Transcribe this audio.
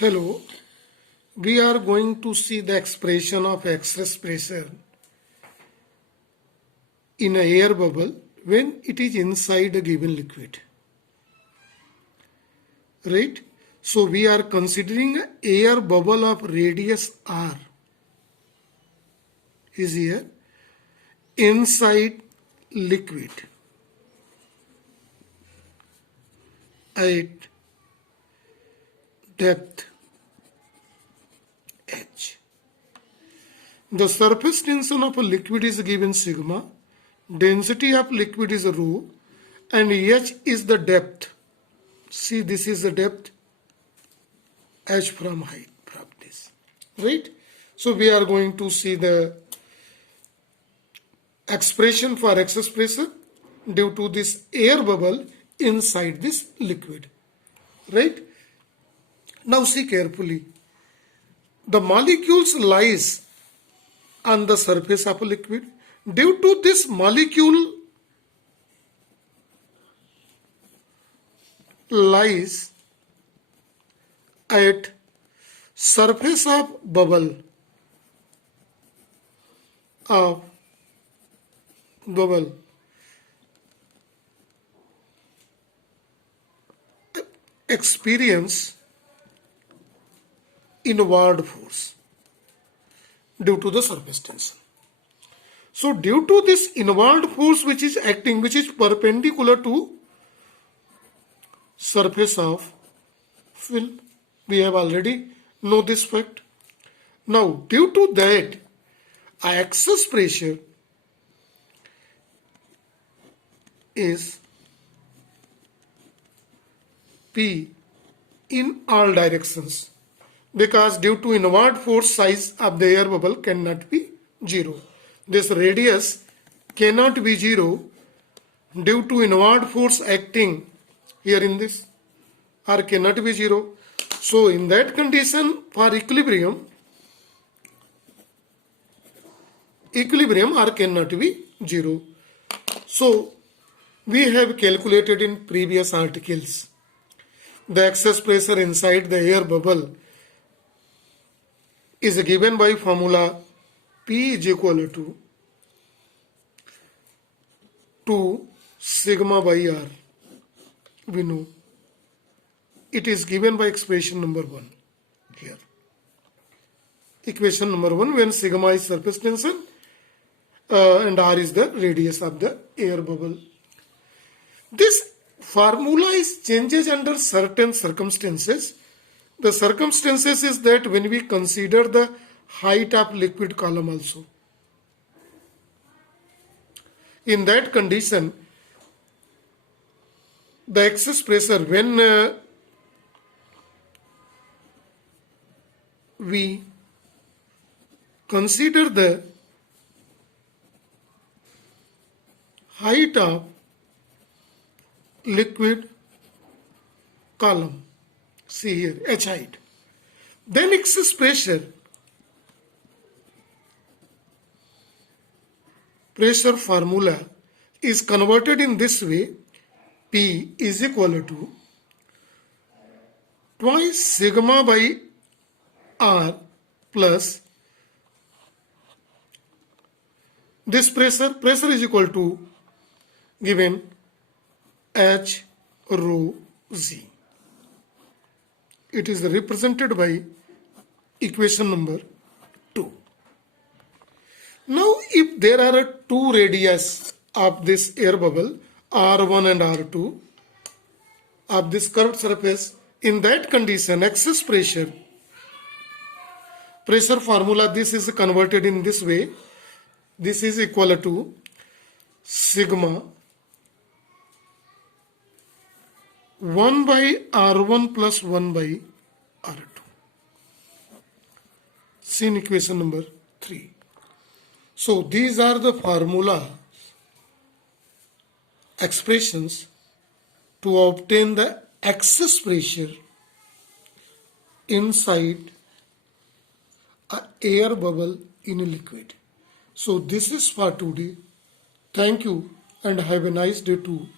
Hello, we are going to see the expression of excess pressure in a air bubble when it is inside a given liquid. Right? So we are considering an air bubble of radius r is here inside liquid at depth h. The surface tension of a liquid is given sigma, density of liquid is rho, and h is the depth. See, this is the depth, h from height from this, right? So we are going to see the expression for excess pressure due to this air bubble inside this liquid, right? Now see carefully. The molecules lies on the surface of a liquid. Due to this molecule lies at surface of bubble experience inward force due to the surface tension. So due to this inward force which is acting, which is perpendicular to surface of film, we have already know this fact. Now due to that, excess pressure is P in all directions, because due to inward force, size of the air bubble cannot be 0. This radius cannot be 0 due to inward force acting here in this, or cannot be 0. So in that condition, for equilibrium R cannot be 0. So we have calculated in previous articles the excess pressure inside the air bubble is given by formula P is equal to 2 sigma by R. We know it is given by expression number 1 here. Equation number 1, when sigma is surface tension and R is the radius of the air bubble. This formula is changes under certain circumstances. The circumstances is that when we consider the height of liquid column also. In that condition, the excess pressure, when we consider the height of liquid column, see here, h height, then excess pressure formula is converted in this way. P is equal to twice sigma by R plus this pressure is equal to given H rho Z. It is represented by equation number 2. Now if there are two radius of this air bubble, R1 and R2 of this curved surface, in that condition excess pressure formula, this is converted in this way. This is equal to sigma 1 by R1 plus 1 by R2. See in equation number 3. So these are the formula expressions to obtain the excess pressure inside an air bubble in a liquid. So this is for today. Thank you and have a nice day too.